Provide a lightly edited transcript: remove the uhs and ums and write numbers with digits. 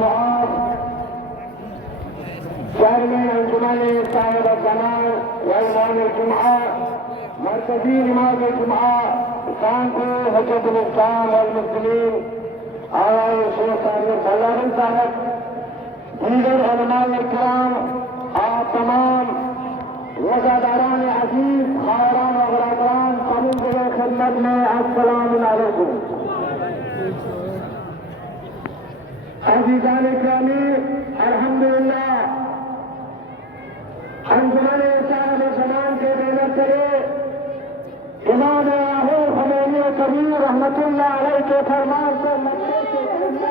المعاص chairman انجمن صاحب الزمان وامام الجمعہ مرکزی امام الجمعہ کانپور حجت الاسلام والمسلمین آئے شیخ صاحب بلّن صاحب دیگر علماء کرام آپ تمام وزاداران عزیز خواہران و برادران تمام کے خدمت میں السلام علیکم عزیزان گرامی الحمدللہ انجمن صاحب زمان کے بینر کرے امام راہل خمینی کبیر رحمت اللہ علیہ کے فرمان کو مکے سے